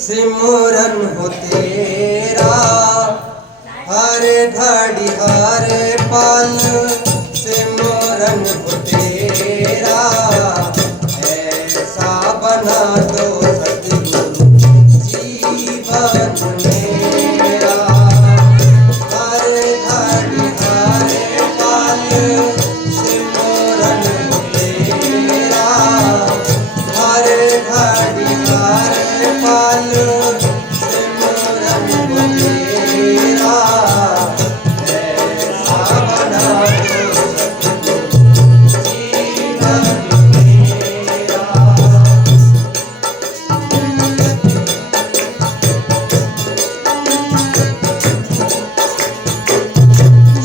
सिमरन हो तेरा हर घड़ी हर पल, सिमरन हो तेरा ऐसा बना दो सतगुरु जीवन मेरा। हर घड़ी हर पल सिमरन हो तेरा, हर घड़ी हर पल सिमरन हो तेरा ऐसा बना दो सतगुरु जीवन मेरा।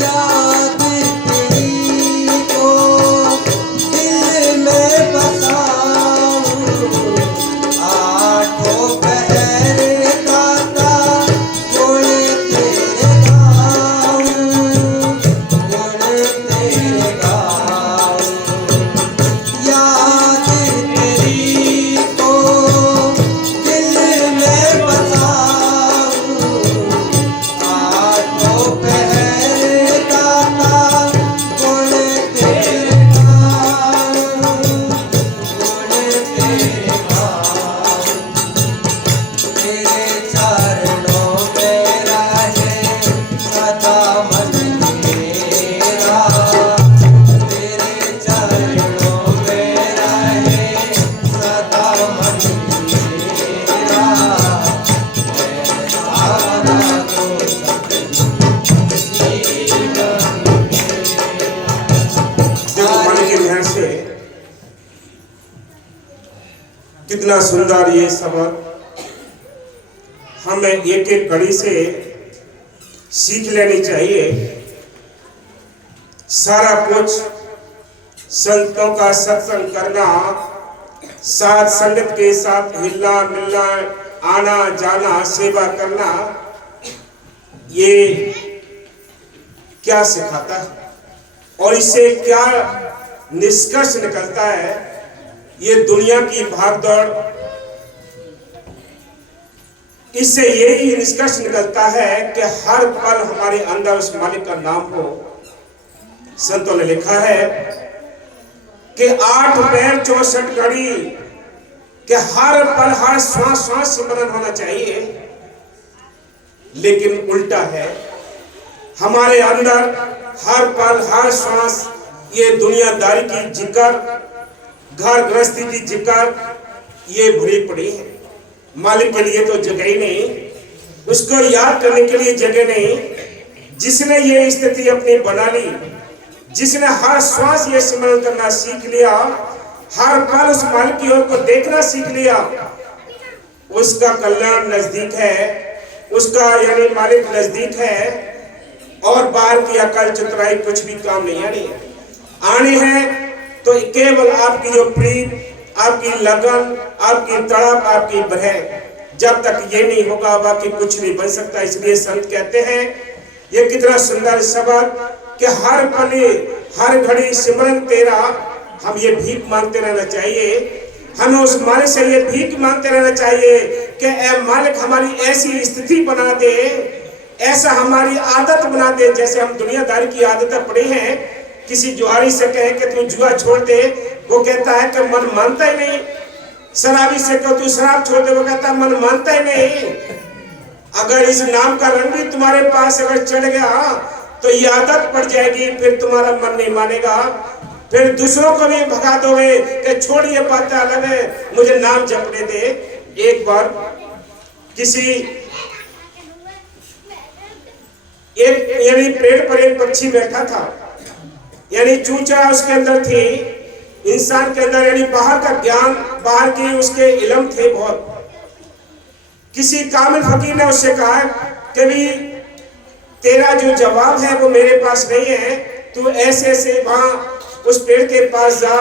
याद तेरी को दिल में बसाऊं, आठों पहर गाता गुण तेरे गाऊं, गुण तेरे गाऊं। याद तेरी को दिल में बसाऊं, आठों पहर गाता गुण तेरे गाऊं, गुण तेरे गाऊं। तेरे चरणों में रहे सदा मन मेरा, तेरे चरणों में रहे सदा मन मेरा ऐसा बना दो सतगुरु जीवन देखो मन के ध्यान से कितना सुंदर ये शब्द हमें एक एक कड़ी से सीख लेनी चाहिए। सारा कुछ संतों का सत्संग करना, साथ संगत के साथ हिलना मिलना, आना जाना, सेवा करना, ये क्या सिखाता है और इससे क्या निष्कर्ष निकलता है। ये दुनिया की भागदौड़, इससे यही निष्कर्ष निकलता है कि हर पल हमारे अंदर उस मालिक का नाम हो। संतों ने लिखा है कि 8 पैर 64 घड़ी कि हर पल हर श्वास श्वास सिमरन होना चाहिए। लेकिन उल्टा है, हमारे अंदर हर पल हर श्वास ये दुनियादारी की जिक्र, घर गृहस्थी की जिक्र, ये भरी पड़ी है। मालिक के लिए तो जगह ही नहीं, उसको याद करने के लिए जगह नहीं। जिसने ये स्थिति अपनी बना ली, जिसने हर श्वास ये स्मरण करना सीख लिया, हर पल उस मालिक की ओर को देखना सीख लिया, उसका कल्याण नजदीक है, उसका यानी मालिक नजदीक है। और बाहर की अकल चतुराई कुछ भी काम नहीं आनी है। आने हैं तो केवल आपकी जो प्रीत, आपकी लगन, आपकी तड़प, आपकी बरह, जब तक ये नहीं होगा बाकी कुछ नहीं बन सकता। इसलिए संत कहते हैं, ये कितना सुंदर शब्द कि हर पले हर घड़ी सिमरन तेरा। हम ये भीख मांगते रहना चाहिए, हमें उस मालिक से ये भीख मांगते रहना चाहिए कि ऐ मालिक हमारी ऐसी स्थिति बना दे, ऐसा हमारी आदत बना दे। जैसे हम दुनियादारी की आदतें पड़ी हैं, किसी जुआरी से कहे कि तू जुआ छोड़ दे, वो कहता है कि मन मानता ही नहीं। शराबी से कहो तू शराब छोड़ दे, वो कहता है मन मानता ही नहीं। अगर इस नाम का रंग भी तुम्हारे पास अगर चढ़ गया तो ये आदत पड़ जाएगी, फिर तुम्हारा मन नहीं मानेगा। फिर दूसरों को भी भगा दोगे कि छोड़ ये बातें अलग है, मुझे नाम जपने दे। एक बार किसी एक यानी पेड़ पर एक पक्षी बैठा था, यानी चूचा उसके अंदर थी, इंसान के अंदर यानी बाहर का ज्ञान, बाहर की उसके इल्म थे बहुत। किसी कामिल फकीर ने उससे कहा कि भी तेरा जो जवाब है वो मेरे पास नहीं है, तू ऐसे ऐसे वहां उस पेड़ के पास जा,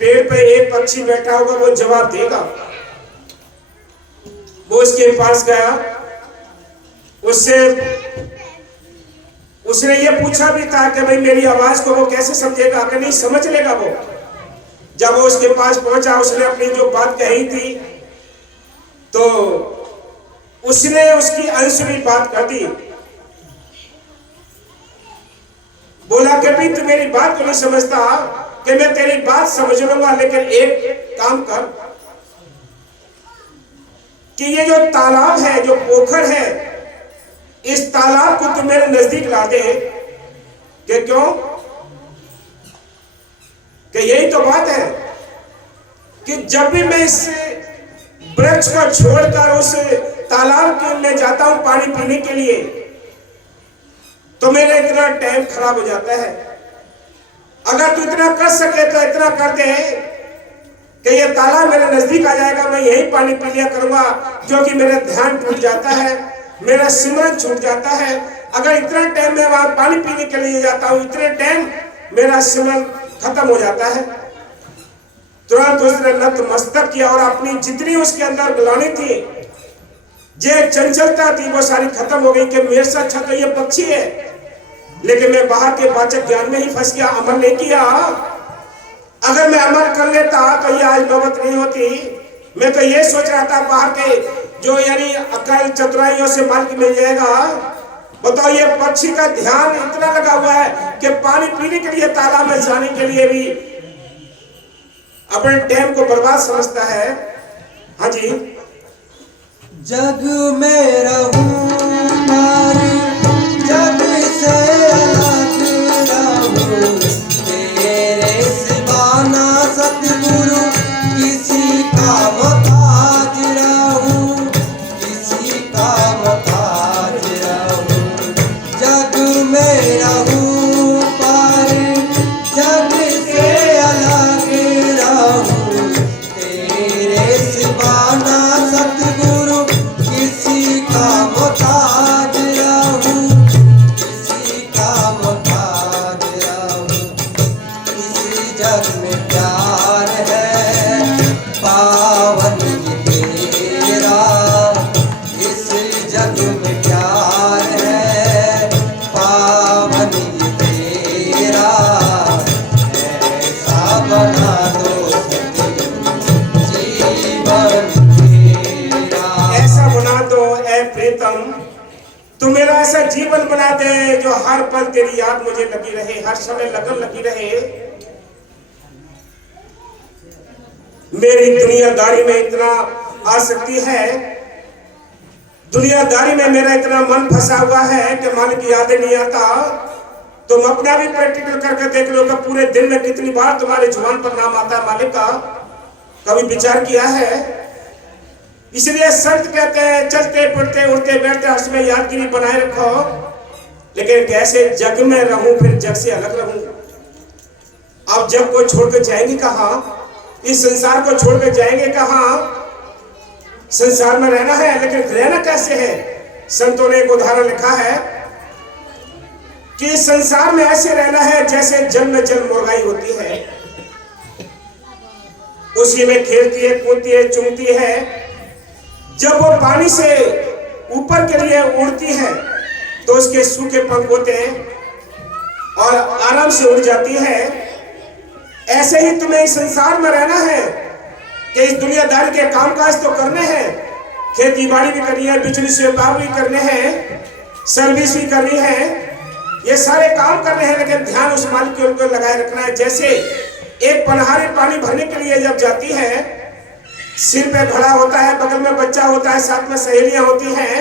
पेड़ पे एक पक्षी बैठा होगा वो जवाब देगा। वो उसके पास गया, उसने ये पूछा भी था कि भाई मेरी आवाज को वो कैसे समझेगा, कि नहीं समझ लेगा वो। जब वो उसके पास पहुंचा, उसने अपनी जो बात कही थी तो उसने उसकी अनसुनी बात कर दी। बोला कि भी तू मेरी बात को नहीं समझता, कि मैं तेरी बात समझ लूंगा, लेकिन एक काम कर कि ये जो तालाब है, जो पोखर है, इस तालाब को तू मेरे नजदीक ला दे। कि क्यों? कि यही तो बात है कि जब भी मैं इस वृक्ष को छोड़कर उस तालाब के में जाता हूं पानी पीने के लिए, तो मेरा इतना टाइम खराब हो जाता है। अगर तू इतना कर सके तो इतना कर दे कि ये तालाब मेरे नजदीक आ जाएगा, मैं यही पानी पी लिया करूंगा, क्योंकि मेरा ध्यान टूट जाता है, मेरा सिमरन छूट जाता है। अगर इतना टाइम मैं वहां पानी पीने के लिए जाता हूं, इतने टाइम मेरा सिमरन खत्म हो जाता है। तुरंत उसने नतमस्तक किया और अपनी जितनी उसके अंदर ग्लानि थी, जो चंचलता थी, वो सारी खत्म हो गई। कि मेरे से अच्छा तो ये पक्षी है, लेकिन मैं बाहर के वाचक ज्ञान में ही फंस गया, अमल नहीं किया। अगर मैं अमल कर लेता तो ये आज नौबत नहीं होती। मैं तो ये सोच रहा था बाहर के जो यानी अकल चतुराइयों से मालिक मिल जाएगा। बताओ, ये पक्षी का ध्यान इतना लगा हुआ है कि पानी पीने के लिए तालाब में जाने के लिए भी अपने टाइम को बर्बाद समझता है। हाँ जी। जग में रहूं पर जग से अलग रहूं, तेरे सिवा ना सतगुरु किसी का मोहताज रहूं, किसी का मोहताज रहूं। जग में रहूं पर जग से अलग रहूं, तेरे सिवा ना सतगुरु किसी का मोहताज रहूं, किसी का मोहताज रहूं। इस जग में प्यार है पावन ये तेरा, इस जग में प्यार है पावन ये तेरा। ऐसा बना दो सतगुरु जीवन तेरा। ऐसा बना दो ऐ प्रीतम, तू मेरा ऐसा जीवन बना दे जो हर पल तेरी याद मुझे लगी रहे, हर समय लगन लगी रहे। मेरी दुनियादारी में इतना आसक्ति है, दुनियादारी में मेरा इतना मन फंसा हुआ है कि मालिक याद नहीं आता। तुम अपना भी प्रैक्टिकल करके देख लो कि पूरे दिन में कितनी बार तुम्हारे जुबान पर नाम आता है मालिक का। कभी विचार किया है? इसलिए संत कहते हैं चलते फिरते उठते बैठते हर समय यादगिरी बनाए रखो। लेकिन कैसे जग में रहूं फिर जग से अलग रहूं? अब जग को छोड़कर जाएंगे कहां? इस संसार को छोड़कर जाएंगे कहां? संसार में रहना है, लेकिन रहना कैसे है? संतों ने एक उदाहरण लिखा है कि संसार में ऐसे रहना है जैसे जल में जल मुर्गाई होती है, उसी में खेलती है, कूदती है, चुमती है। जब वो पानी से ऊपर के लिए उड़ती है तो उसके सूखे पंख होते हैं और आराम से उड़ जाती है। ऐसे ही तुम्हें इस संसार में रहना है कि इस दुनियादारी के कामकाज तो करने हैं, खेती बाड़ी भी करनी है, बिजली से व्यापार भी करने हैं, सर्विस भी करनी है, ये सारे काम करने हैं, लेकिन ध्यान उस मालिक के ऊपर लगाए रखना है। जैसे एक पनहारी पानी भरने के लिए जब जाती है, सिर पे घड़ा होता है, बगल में बच्चा होता है, साथ में सहेलियां होती हैं,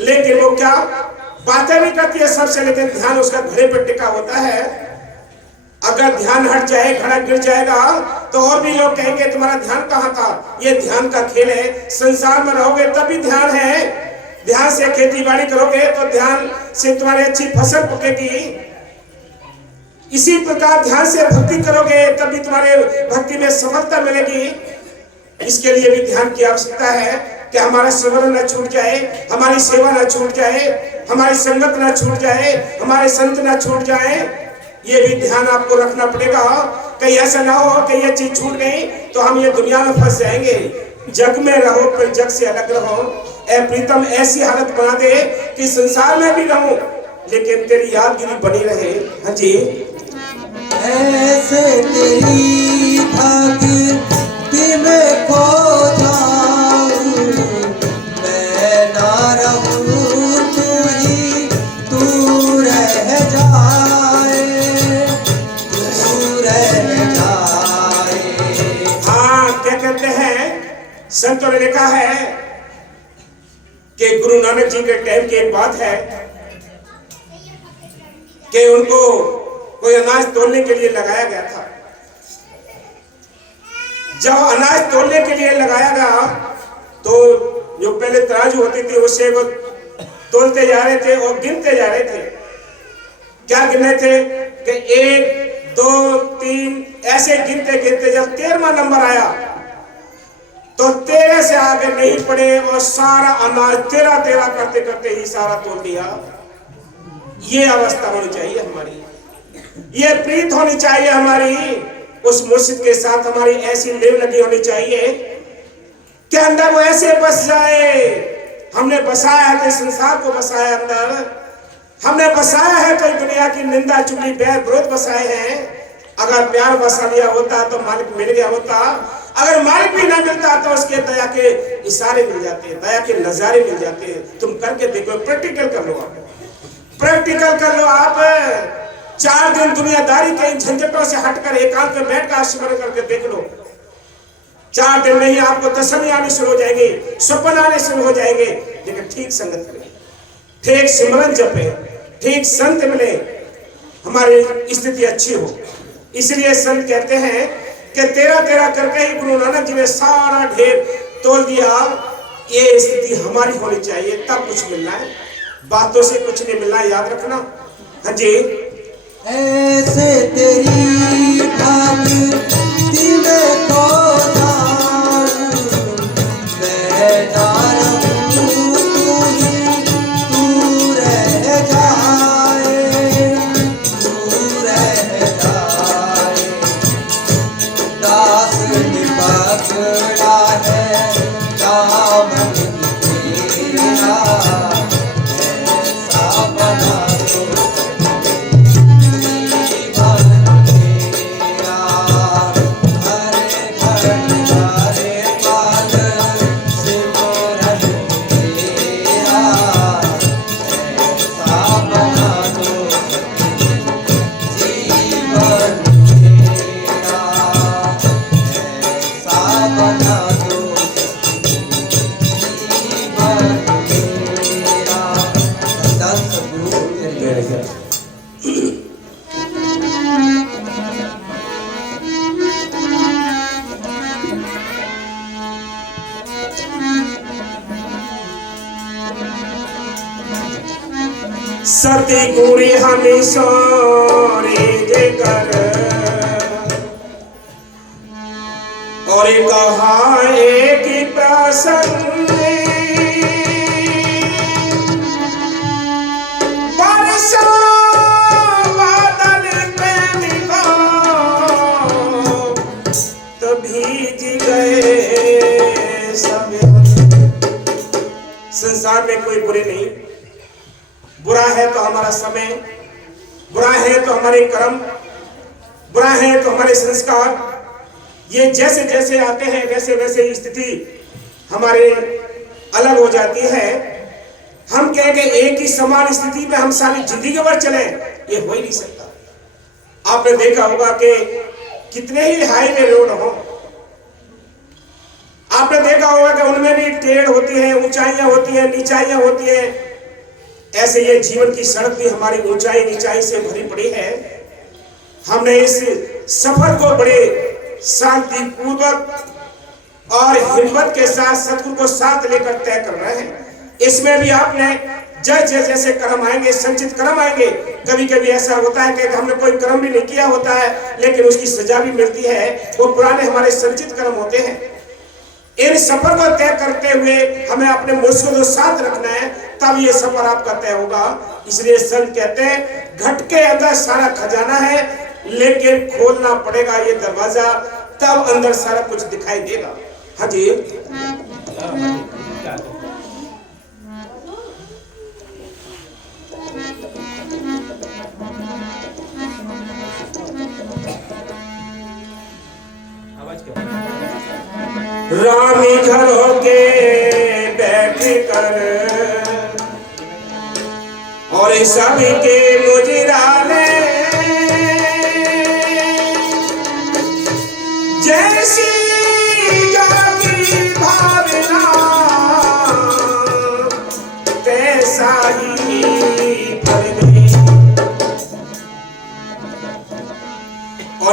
लेकिन वो क्या बातें नहीं करती है सबसे, लेकिन ध्यान उसका घड़े पर टिका होता है। अगर ध्यान हट जाए, घड़ा गिर जाएगा, तो और भी लोग कहेंगे तुम्हारा ध्यान कहाँ था? ये ध्यान का खेल है। संसार में रहोगे तभी ध्यान है, ध्यान से खेती बाड़ी करोगे तो ध्यान से तुम्हारी अच्छी फसल पकेगी। इसी प्रकार ध्यान से भक्ति करोगे तभी तुम्हारे भक्ति में सफलता मिलेगी। इसके लिए भी ध्यान की आवश्यकता है कि हमारा स्मरण न छूट जाए, हमारी सेवा न छूट जाए, हमारी संगत न छूट जाए, हमारे संत न छूट जाए। ये भी ध्यान आपको रखना पड़ेगा। कहीं ऐसा ना हो कि ये चीज छूट गई तो हम ये दुनिया में फंस जाएंगे। जग में रहो पर जग से अलग रहो। ऐ प्रीतम, ऐसी हालत बना दे कि संसार में भी रहूं लेकिन तेरी यादगिरी बनी रहे। हाँ जी। ऐसे तेरी भक्ति में खो जाऊं मैं, ना संतों ने लिखा है कि गुरु नानक जी के टाइम की एक बात है कि उनको कोई अनाज तोलने के लिए लगाया गया था। जब अनाज तोलने के लिए लगाया गया तो जो पहले तराजू होती थी उससे वो तोलते जा रहे थे और गिनते जा रहे थे। क्या गिने थे कि 1 2 3 ऐसे गिनते गिनते जब 13वां नंबर आया तो 13 से आगे नहीं पड़े और सारा अनाज 13 करते करते ही सारा तोल दिया। ये अवस्था होनी चाहिए हमारी, ये प्रीत होनी चाहिए हमारी उस मुर्शिद के साथ, हमारी ऐसी लेव लगी होनी चाहिए कि अंदर वो ऐसे बस जाए। हमने बसाया है तो संसार को बसाया अंदर, हमने बसाया है तो दुनिया की निंदा चुगली बैर विरोध बसाए हैं। अगर प्यार बसा लिया होता तो मालिक मिल गया होता, अगर मालिक भी ना मिलता तो उसके दया के इशारे मिल जाते, दया के नजारे मिल जाते। तुम करके देखो, प्रैक्टिकल कर लो, आप प्रैक्टिकल कर लो। आप 4 दिन दुनियादारी के इन झंझटों से हटकर एकांत में बैठकर स्मरण करके देख लो। 4 दिन में ही आपको तसल्ली आनी शुरू हो जाएगी, सपन आने शुरू हो जाएंगे। लेकिन ठीक संगत करें, ठीक सिमरन जपे, ठीक संत मिले, हमारी स्थिति अच्छी हो। इसलिए संत कहते हैं कि 13 करके ही गुरु नानक जी ने सारा ढेर तोल दिया। ये स्थिति हमारी होनी चाहिए, तब कुछ मिलना है, बातों से कुछ नहीं मिलना, याद रखना। हाँ जी। ऐसे तेरी भक्ति में खो जाऊं, मैं ना रहूं, तू रह जाए, तू रह जाए। दास ने पकड़ा है दामन तेरा, ऐसा बना दो सती गुरी हमेशा रे कर और कहा एक प्रसंग बरसा बादल पे निभा तो भीज गए सब। संसार में कोई बुरे नहीं, बुरा है तो हमारा समय, बुरा है तो हमारे कर्म, बुरा है तो हमारे संस्कार। ये जैसे जैसे आते हैं वैसे वैसे स्थिति हमारे अलग हो जाती है। हम कहें कि एक ही समान स्थिति में हम सारी जिंदगी भर चले, ये हो ही नहीं सकता। आपने देखा होगा कि कितने ही हाईवे रोड हो, आपने देखा होगा कि उनमें भी टेढ़ होती है, ऊंचाइयां होती है, नीचाइयां होती है। ऐसे ये जीवन की सड़क भी हमारी ऊंचाई नीचाई से भरी पड़ी है। हमने इस सफर को बड़े शांति पूर्वक और हिम्मत के साथ सतगुरु को साथ लेकर तय कर रहे हैं। इसमें भी आपने जैसे जैसे कर्म आएंगे, संचित कर्म आएंगे। कभी कभी ऐसा होता है कि हमने कोई कर्म भी नहीं किया होता है लेकिन उसकी सजा भी मिलती है, वो पुराने हमारे संचित कर्म होते हैं। इन सफर को तय करते हुए हमें अपने मुर्शिद को साथ रखना है, तब ये सफर आपका तय होगा। इसलिए संत कहते हैं घट के अंदर सारा खजाना है, लेकिन खोलना पड़ेगा ये दरवाजा, तब अंदर सारा कुछ दिखाई देगा। हाँ जी। रामी घर होके बैठ कर और सभी के मुजराने जैसी जागी भाई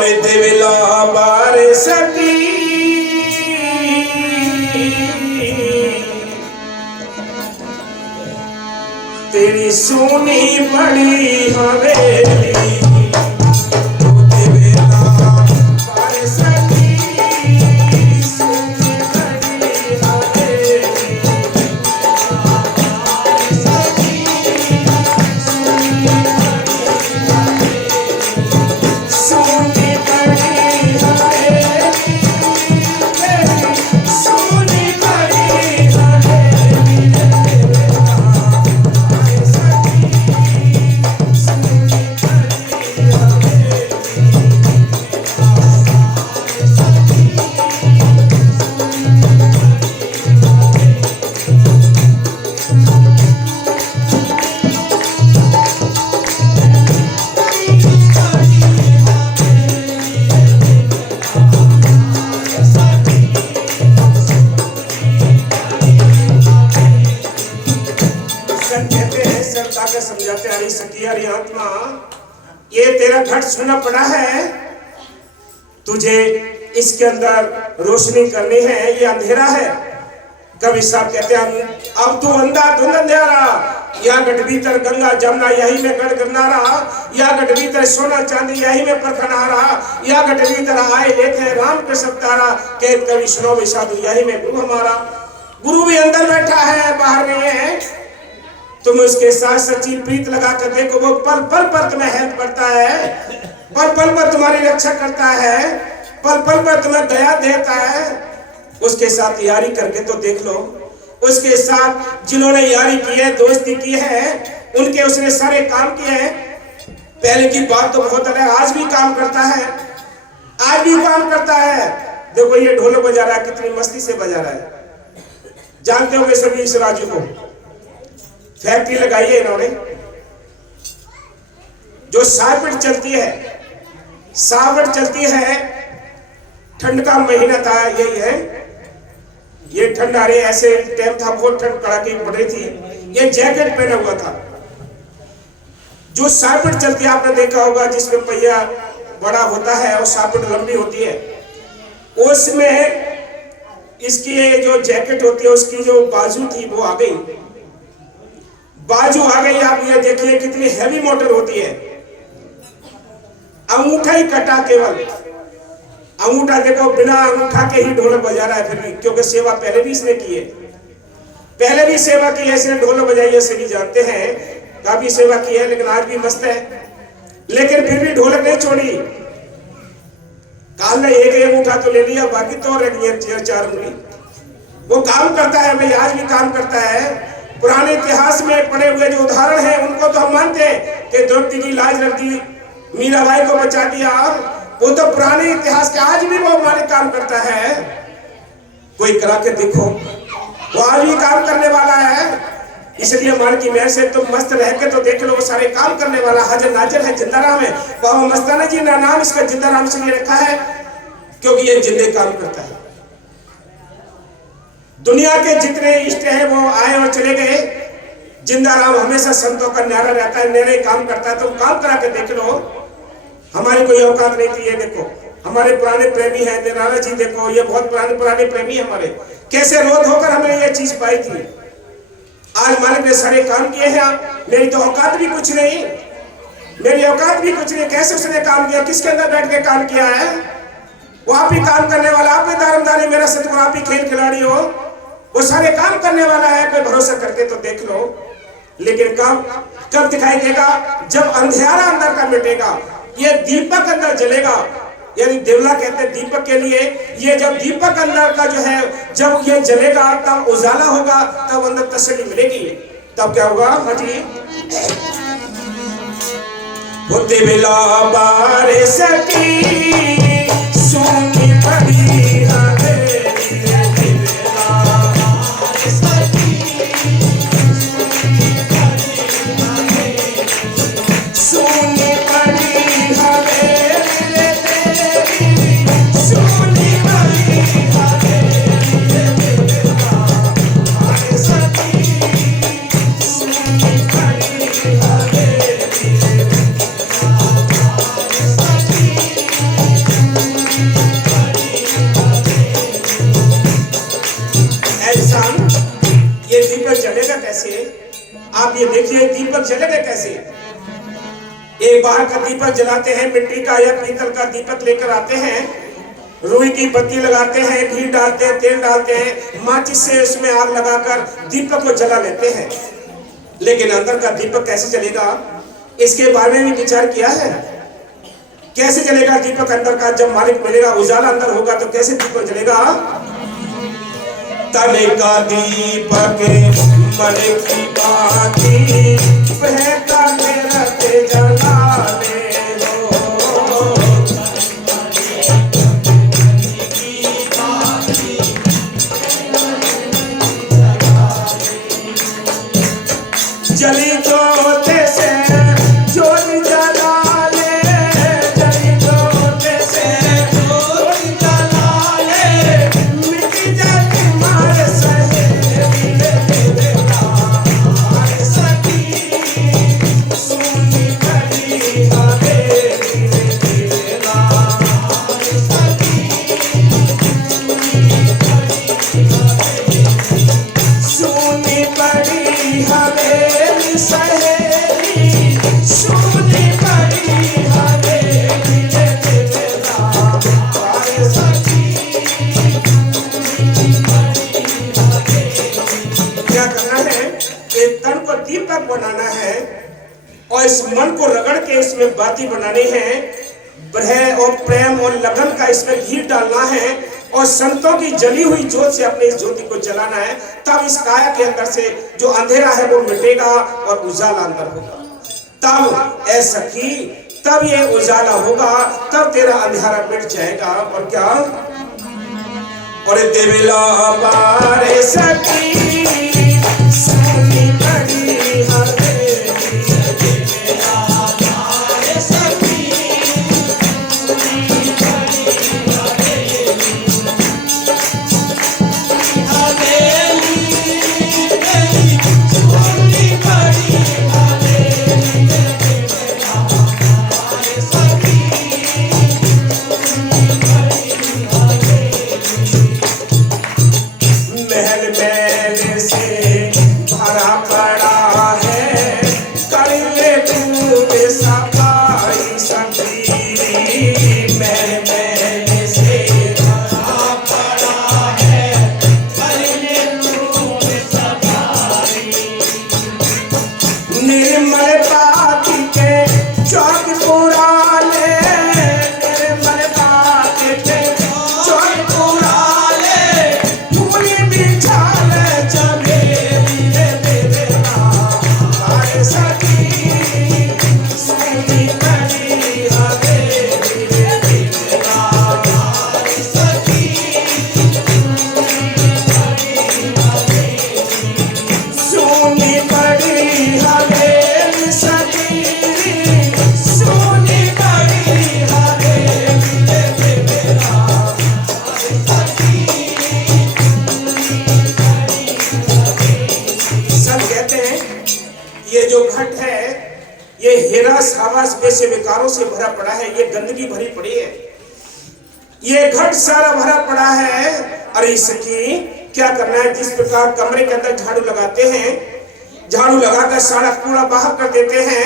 और देवला बारे सकी तेरी सोनी बड़ी हवेली समझाते आ रही सखी अरे आत्मा ये तेरा घट सुना पड़ा है, तुझे इसके अंदर रोशनी करनी है, ये अंधेरा है। कवि साहब कहते हैं अब तू अंधा धुंध अंधेरा, या गढ़ भीतर गंगा जमुना यही में गढ़ गरनारा, या गढ़ भीतर सोना चांदी यही में परखनारा, या गढ़ भीतर आए लेते राम के सब तारा, कहत कवि सुनो वे साधु यही में गुरु हमारा। गुरु भी अंदर बैठा है बाहर नहीं है, तुम उसके साथ सच्ची प्रीत लगा कर देखो, वो पल पल पर तुम्हें हेल्प करता है, पल पल पर तुम्हारी रक्षा करता है, पल पल पर तुम्हें दया देता है। उसके साथ यारी करके तो देख लो, उसके साथ जिन्होंने यारी की है दोस्ती की है उनके उसने सारे काम किए हैं। पहले की बात तो बहुत अलग, आज भी काम करता है, आज भी काम करता है। देखो ये ढोलक बजा रहा है, कितनी मस्ती से बजा रहा है। जानते होंगे सभी इस राजू को, फैक्ट्री लगाई है इन्होंने जो सावट चलती है, सावट चलती है। ठंड का महीना था, यही है, ये ठंड आ रही है, ऐसे टाइम था बहुत ठंड कड़ाके की पड़ रही थी, ये जैकेट पहना हुआ था। जो सावट चलती है आपने देखा होगा, जिसमें पहिया बड़ा होता है और सावट लंबी होती है, उसमें इसकी जो जैकेट होती है उसकी जो बाजू थी वो आ गई, बाजू आ गई। आप ये देखिए कितनी हैवी मोटर होती है, अंगूठा ही कटा, केवल अंगूठा देखो, बिना अंगूठा के ही ढोलक बजा रहा है फिर भी, क्योंकि सेवा पहले भी इसने की है, पहले भी सेवा की है इसने, ढोलक बजाई है, सभी जानते हैं, काफी सेवा की है, लेकिन आज भी मस्त है, लेकिन फिर भी ढोलक नहीं छोड़ी। काल ने एक अंगूठा तो ले लिया, बाकी तो रख दिया चार उंगली। वो काम करता है भाई, आज भी काम करता है। पुराने इतिहास में पड़े हुए जो उदाहरण हैं उनको तो हम मानते हैं कि द्रौपदी की लाज रख दी, मीराबाई को बचा दिया, वो तो पुराने इतिहास के, आज भी वो हमारे काम करता है। कोई करा के देखो, वो आज भी काम करने वाला है। इसलिए मान की मेहर से तुम मस्त रह के तो देख लो, वो सारे काम करने वाला हाजिर नाजिर है, जिंदा राम है। बाबा मस्ताना जी ने नाम इसका जिंदा राम से रखा है क्योंकि ये जिंदे काम करता है। दुनिया के जितने इष्ट हैं वो आए और चले गए, जिंदा राम हमेशा संतों का न्यारा रहता है, न्यारे काम करता है। तुम काम करा के देख लो, हमारी कोई औकात नहीं थी। ये देखो हमारे पुराने प्रेमी हैं, नाना जी देखो, ये बहुत पुराने प्रेमी हमारे, कैसे रोध होकर हमने ये चीज पाई थी। आज मालिक ने सारे काम किए हैं, मेरी तो औकात भी कुछ नहीं, मेरी औकात भी कुछ नहीं। कैसे उसने काम किया, किसके अंदर बैठ के काम किया है? वो आप ही काम करने वाला, आप ही दारमदारी, मेरा सतगुरु, आप ही खेल खिलाड़ी हो, वो सारे काम करने वाला है। कोई भरोसा करके तो देख लो। लेकिन काम कब दिखाई देगा? जब अंधेरा अंदर का मिटेगा, ये दीपक अंदर जलेगा। यानी देवला कहते हैं दीपक के लिए, ये जब दीपक अंदर का जो है जब ये जलेगा तब उजाला होगा, तब अंदर तसल्ली मिलेगी। तब क्या होगा? हाँ जी, वो देवला बारे सकी सोनी बड़ी दीपक जलेगा कैसे? आप ये देखिए दीपक जलेगा कैसे? एक बाहर का दीपक जलाते हैं, मिट्टी का या पीतल का दीपक लेकर आते हैं, रुई की बत्ती लगाते हैं, घी डालते हैं, तेल डालते हैं, माचिस से उसमें आग लगाकर दीपक को जला लेते हैं। लेकिन अंदर का दीपक कैसे जलेगा, इसके बारे में भी विचार किया है? कैसे जलेगा दीपक अंदर का? जब मालिक मिलेगा, उजाला अंदर होगा तो कैसे दीपक जलेगा? तले का दीपक मन की बाती बहता मेरा ते जला ले हो। जली जोत से जोत जला ले, जली जोत से जोत जला ले, मिट जाती मार सहेली रे मार सखी, सुनी बड़ी हवेली रे मार सखी, सुनी बड़ी हवेली सहेली, सुनी बड़ी हवेली रे मार सखी। क्या करना है? एक तन को दीपक बनाना है और इस मन को रगड़ के इसमें बाती बनानी है। ब्रह और प्रेम और लगन का इसमें घी डालना है और संतों की जली हुई ज्योत से अपने इस ज्योति को जलाना है। तब इस काया के अंदर से जो अंधेरा है वो मिटेगा और उजाला अंदर होगा। तब ऐ सखी, तब ये उजाला होगा, तब तेरा अंधेरा मिट जाएगा। और क्या? और देविला बारे सखी, सुनी बड़ी हवेली, देविला बारे सखी, सुनी बड़ी हवेली, हवेली, सुनी बड़ी हवेली, देविला बारे सखी, महल महल से भरा पड़ा है, कर ले तू सफाई सखी। महल महल से भरा पड़ा है, कर ले तू सफाई। निर्मल बाती के चौक पुराने, निर्मल बाती के चौक पुराने, फूल बिछाल चमेली रे देवना मार सखी, सुनी बड़ी हवेली रे देवना मार सखी, सुनी बड़ी हवेली सखी, सुनी बड़ी हवेली रे देवना मार सखी। सब कहते हैं ये जो घट है ये हीरा सावास जैसे विकारों से भरा पड़ा है, ये गंदगी भरी पड़ी है, ये घट सारा भरा पड़ा है। अरे इसकी क्या करना है? जिस प्रकार कमरे के अंदर झाड़ू लगाते हैं, झाड़ू लगाकर सारा कूड़ा बाहर कर देते हैं,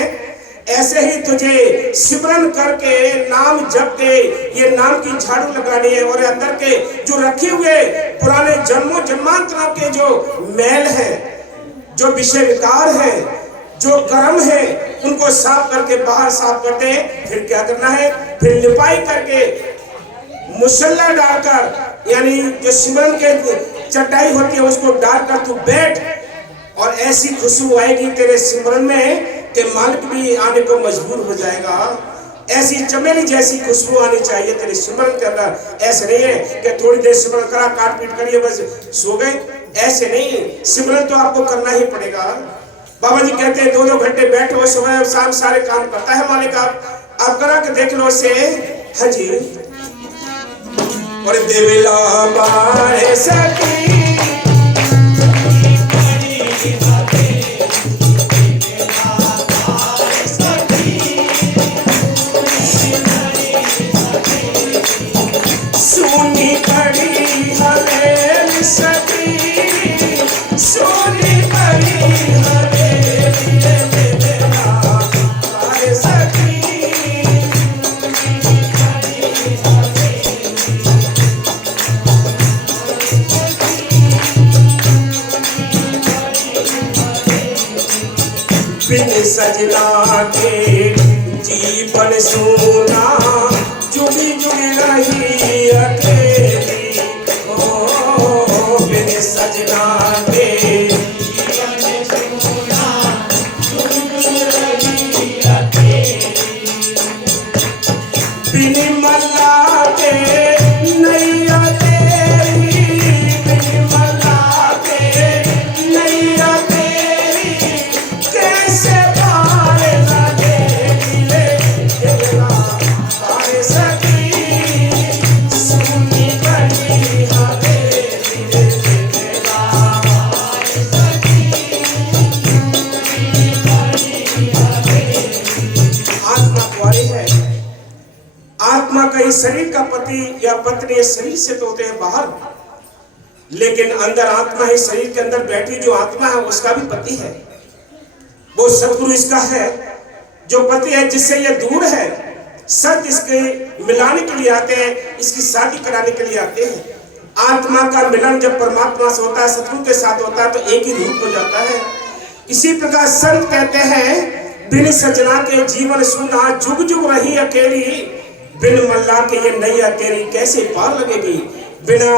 ऐसे ही तुझे सिमरन करके नाम जप के ये नाम की झाड़ू लगानी है और अंदर के जो रखे हुए पुराने जन्मों जन्मांतरों के जो मैल है, जो विषय विकार है, जो कर्म है, उनको साफ करके बाहर साफ करते हैं। फिर क्या करना है? फिर लिपाई करके मुसल्ला डालकर, यानी जो सिमरन के चटाई होती है उसको डालकर तू बैठ और ऐसी खुशबू आएगी तेरे सिमरन में कि मालिक भी आने को मजबूर हो जाएगा। ऐसी चमेली जैसी खुशबू आनी चाहिए तेरे सिमरन के अंदर। ऐसे नहीं है कि थोड़ी देर सिमरन करा, काट पीट करिए बस सो गए, ऐसे नहीं, सिमरन तो आपको करना ही पड़ेगा। बाबा जी कहते हैं 2-2 घंटे बैठो, सुबह और शाम सारे काम करता है मालिक। आप करा के देख लो से। हाँ जी। और देविला बारे सखी, सुनी बड़ी हवेली सखी, सुनी हवेली रे मेरा पाए सखी। बिन सजना के जीवन सूना जुगी जुगी रही अकेली। ओ बिन सजना के जीवन सूना जुगी जुगी रही अकेली। बिन मल्ला के नैया तेरी, बिन मल्ला के नैया तेरी कैसे पार लगेगी रे मेरा पाए सखी। सुनी बड़ी हवेली रे मेरा पाए सखी। आत्मा कुंवारी है। आत्मा का इस शरीर का पति या पत्नी इस शरीर से तो होते हैं बाहर, लेकिन अंदर आत्मा है। शरीर के अंदर बैठी जो आत्मा है उसका भी पति है। वो सतगुरु इसका है जो पति है, जिससे ये दूर है। संत इसके मिलाने के लिए आते हैं, इसकी शादी कराने के लिए आते हैं। आत्मा का मिलन जब परमात्मा से होता है, सतगुरु के साथ होता है, तो एक ही रूप हो जाता है। इसी प्रकार संत कहते हैं बिन सजना के जीवन सूना जुग जुग रही अकेली। बिन मल्ला के ये नैया तेरी कैसे पार लगेगी। बिना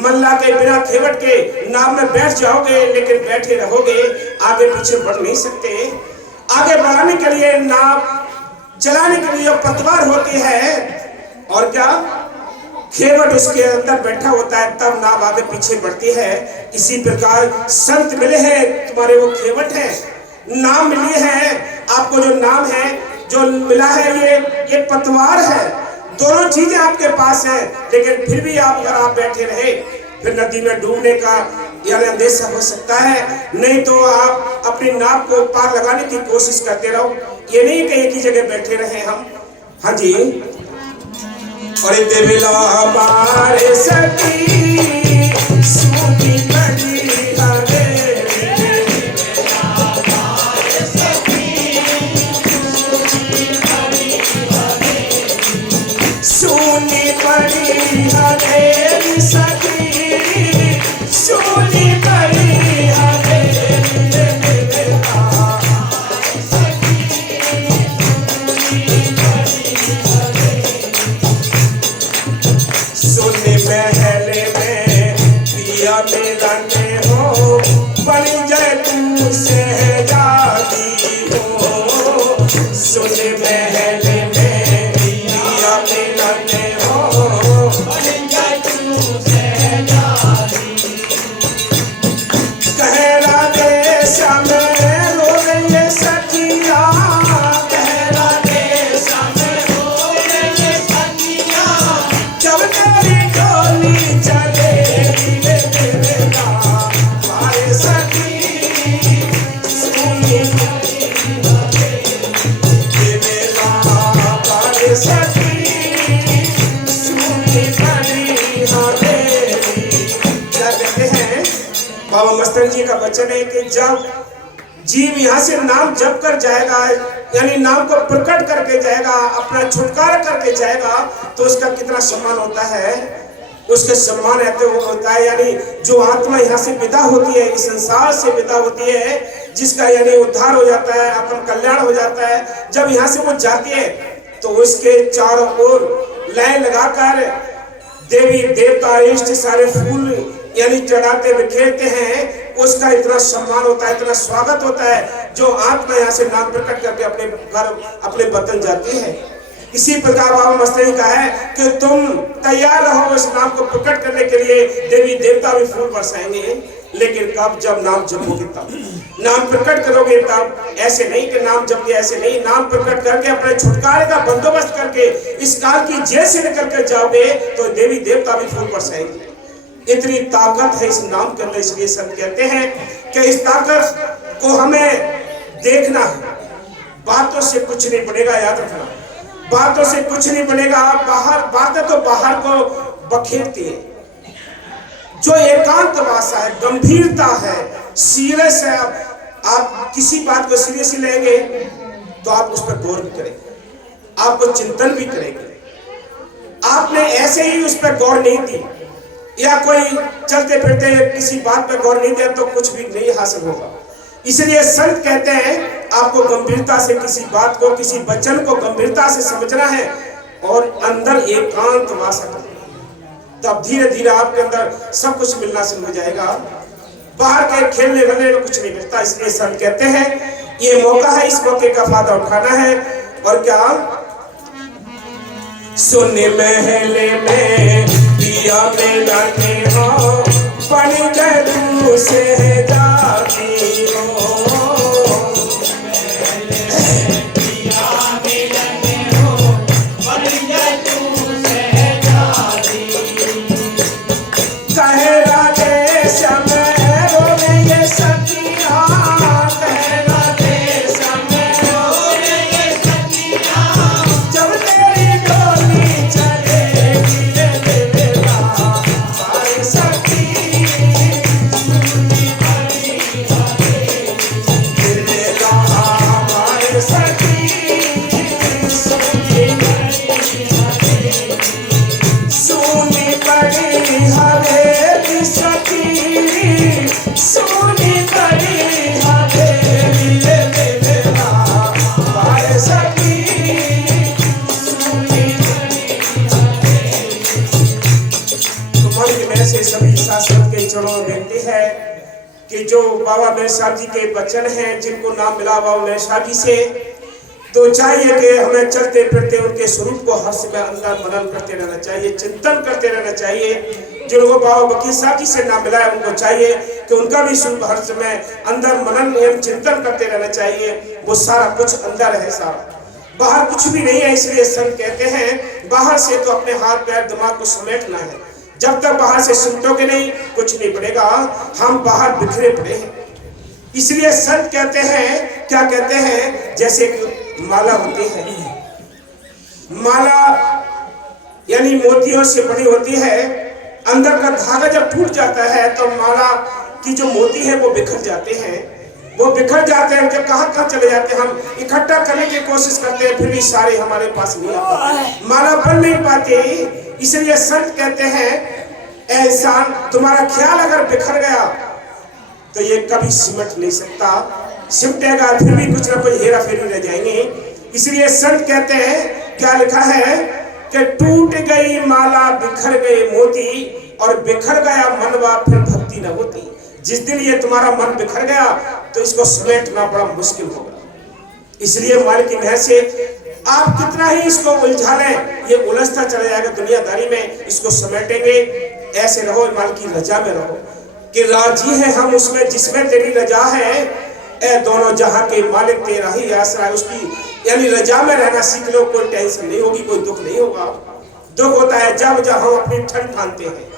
मल्ला के बिना खेवट के नाव में बैठ जाओगे, लेकिन बैठे रहोगे, आगे पीछे बढ़ नहीं सकते। आगे बढ़ाने के लिए नाव चलाने के लिए पतवार होती है, और क्या खेवट उसके अंदर बैठा होता है, तब नाव आगे पीछे बढ़ती है। इसी प्रकार संत मिले हैं तुम्हारे, वो खेवट है। नाम मिली है आपको, जो नाम है जो मिला है ये पतवार है। दोनों चीजें आपके पास है, लेकिन फिर भी आप अगर आप बैठे रहे, फिर नदी में डूबने का यानी अंदेशा हो सकता है। नहीं तो आप अपनी नाव को पार लगाने की कोशिश करते रहो। ये नहीं कि एक ही जगह बैठे रहे हम। हाँ जी। और देवला मारे सखी सूखी बड़ी सोनी बड़ी हवेली सखी, सोनी बड़ी हवेली मेरा सखी। सोने महल में पिया मिलने हो, बन जाए तू शहजादी हो। सोने महल में बाबा मस्तानी जी का वचन है कि जब जीव यहाँ से नाम जप कर जाएगा, यानी नाम को प्रकट करके जाएगा, अपना छुटकारा करके जाएगा, तो उसका कितना सम्मान होता है। उसके सम्मान ऐसे होता है, यानी जो आत्मा यहाँ से विदा होती है, इस संसार से विदा होती है, जिसका यानी उद्धार हो जाता है, आत्म कल्याण हो जाता है। जब यहाँ से वो जाती है तो उसके चारों ओर लाइन लगाकर देवी देवता इष्ट सारे फूल यानी चढ़ाते बिखेरते हैं। उसका इतना सम्मान होता है, इतना स्वागत होता है, जो आत्मा यहाँ से नाम प्रकट करके अपने घर अपने वतन जाती है। इसी प्रकार बाबा मस्तानी का है कि तुम तैयार रहो इस नाम को प्रकट करने के लिए। देवी देवता भी फूल बरसाएंगे, लेकिन कब, जब नाम जपोगे तब, नाम प्रकट करोगे तब। ऐसे नहीं कि नाम जप के, ऐसे नहीं, नाम प्रकट करके अपने छुटकारे का बंदोबस्त करके इस काल की जेल से निकल कर जाओगे तो देवी देवता भी फूल बरसाएंगे। इतनी ताकत है इस नाम के अंदर। इसलिए संत कहते हैं कि इस ताकत को हमें देखना है। बातों से कुछ नहीं बनेगा, याद रखना, बातों से कुछ नहीं बनेगा। बाहर बातें तो बाहर को बखेरती है। जो एकांत वासा है, गंभीरता है, सीरियस है, आप किसी बात को सीरियसली लेंगे तो आप उस पर गौर भी करेंगे, आपको चिंतन भी करेंगे। आपने ऐसे ही उस पर गौर नहीं दी या कोई चलते फिरते किसी बात पर गौर नहीं दिया तो कुछ भी नहीं हासिल होगा। इसलिए संत कहते हैं आपको गंभीरता से किसी बात को, किसी वचन को गंभीरता से समझना है और अंदर एकांत वास करना, तब धीरे धीरे आपके अंदर सब कुछ मिलना शुरू हो जाएगा। बाहर के खेलने वेलने में कुछ नहीं मिलता। इसलिए संत कहते हैं ये मौका है, इस मौके का फायदा उठाना है। और क्या सुन महले में पिया में बैठे हो, बन गए से जाती हो। सभी शास्त्र के चरणों में बेनती है कि जो बाबा मेहर साहब जी के वचन हैं, जिनको नाम मिला बाबा मेहर साहब जी से, तो चाहिए कि हमें चलते फिरते उनके स्वरूप को हर समय अंदर मनन करते रहना चाहिए, चिंतन करते रहना चाहिए। जिनको बाबा वकील साहब जी से नाम मिला है उनको चाहिए कि उनका भी स्वरूप हर समय अंदर मनन एवं चिंतन करते रहना चाहिए। वो सारा कुछ अंदर है, सारा बाहर कुछ भी नहीं है। इसलिए संत कहते हैं बाहर से तो अपने हाथ पैर दिमाग को समेटना है। जब तक बाहर से सुनते नहीं कुछ नहीं पड़ेगा, हम बाहर बिखरे पड़े हैं। इसलिए संत कहते हैं, क्या कहते हैं, जैसे कि माला होती है, माला यानी मोतियों से बनी होती है। अंदर का धागा जब टूट जाता है तो माला की जो मोती है वो बिखर जाते हैं, वो बिखर जाते हैं। जब कहाँ चले जाते हैं, हम इकट्ठा करने की कोशिश करते हैं, फिर भी सारे हमारे पास नहीं आ पाते, माला बन नहीं पाती। इसलिए संत कहते हैं ऐ इंसान, तुम्हारा ख्याल अगर बिखर गया तो ये कभी सिमट नहीं सकता, सिमटेगा फिर भी कुछ ना कुछ हेरा फेरी रह जाएंगे। इसलिए संत कहते हैं, क्या लिखा है कि टूट गई माला बिखर गए मोती, और बिखर गया मनवा फिर भक्ति न होती। जिस दिन ये तुम्हारा मन बिखर गया तो इसको समेटना बड़ा मुश्किल होगा। इसलिए माल की मेहर से आप कितना ही इसको उलझा लें, ये उलझता चला जाएगा दुनियादारी में। इसको समेटेंगे, ऐसे रहो, माल की रजा में रहो कि राजी है हम उसमें जिसमें तेरी रजा है। ए दोनों जहां के मालिक तेरा ही आसरा है। उसकी यानी रजा में रहना सीख लो, कोई टेंशन नहीं होगी, कोई दुख नहीं होगा। दुख होता है जब हम अपनी ठंड ठानते हैं।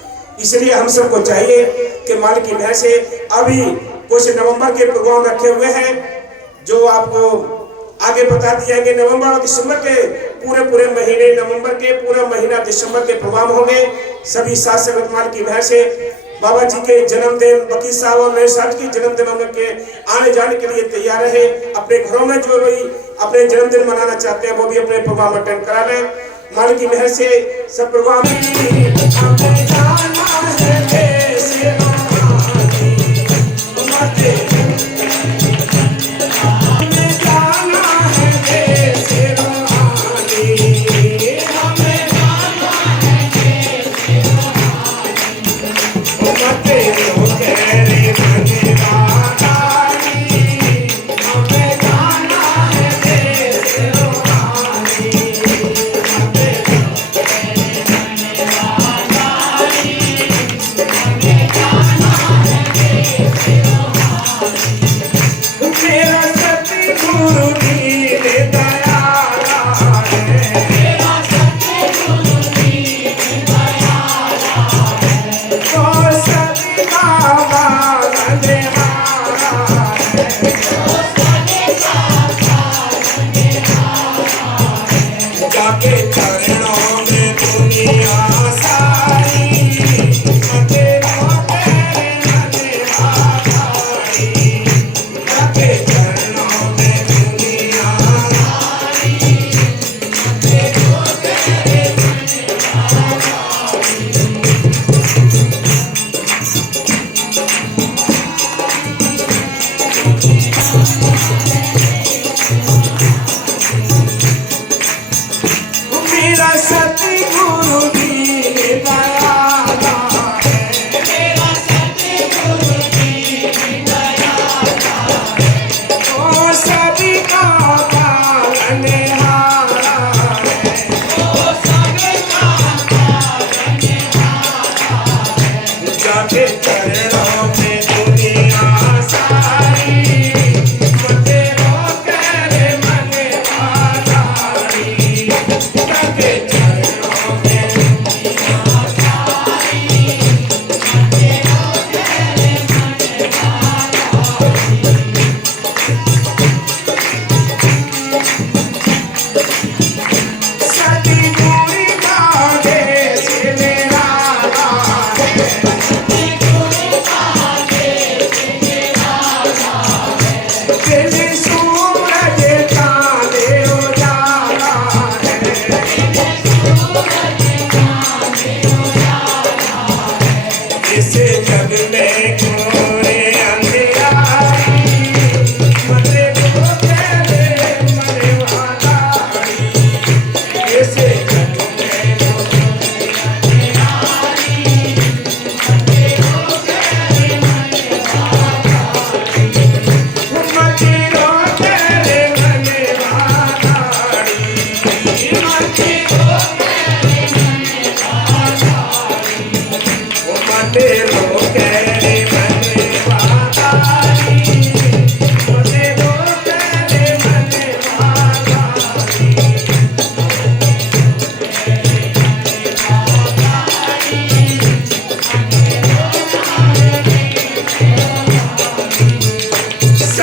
इसलिए हम सबको चाहिए कि माल की मेहर से अभी कुछ नवंबर के प्रोग्राम रखे हुए हैं जो आपको आगे बता दिए जाएंगे। नवंबर और दिसंबर के पूरे महीने, नवंबर के पूरा महीना दिसंबर के प्रोग्राम होंगे। सभी साथ संगत माल की मेहर से बाबा जी के जन्मदिन, वकील साहब और मेरे साथ की जन्मदिन उनके आने जाने के लिए तैयार रहे। अपने घरों में जो भी अपने जन्मदिन मनाना चाहते हैं वो भी अपने प्रोग्राम अटेंड करा लें। माल की मेहर से सब प्रोग्राम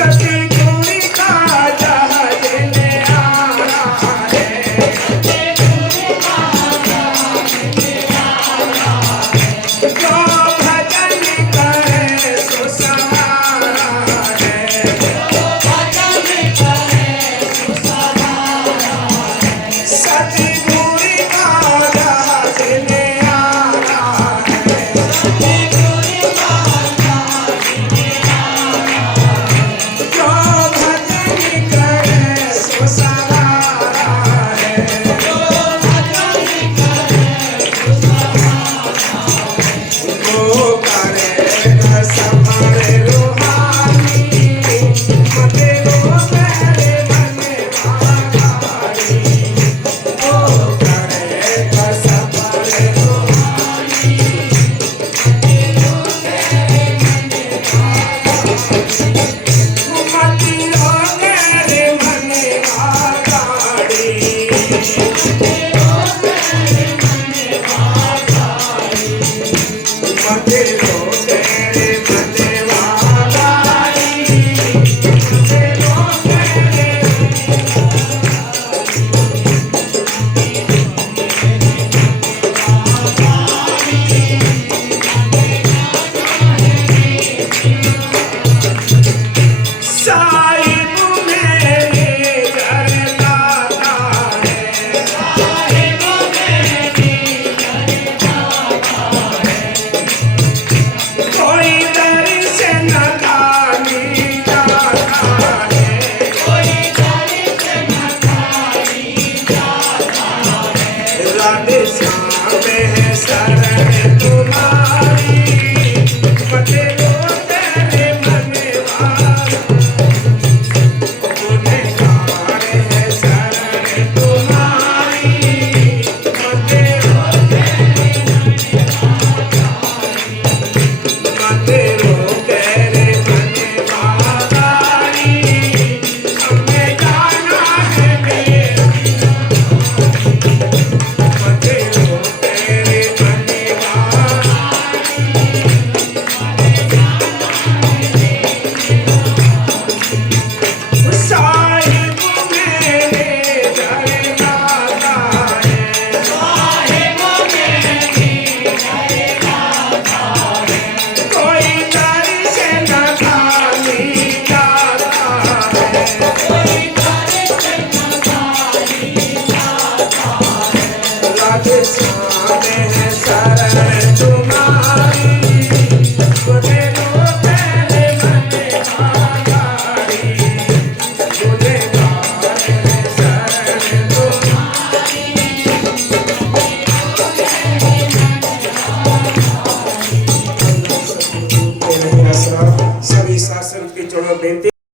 सके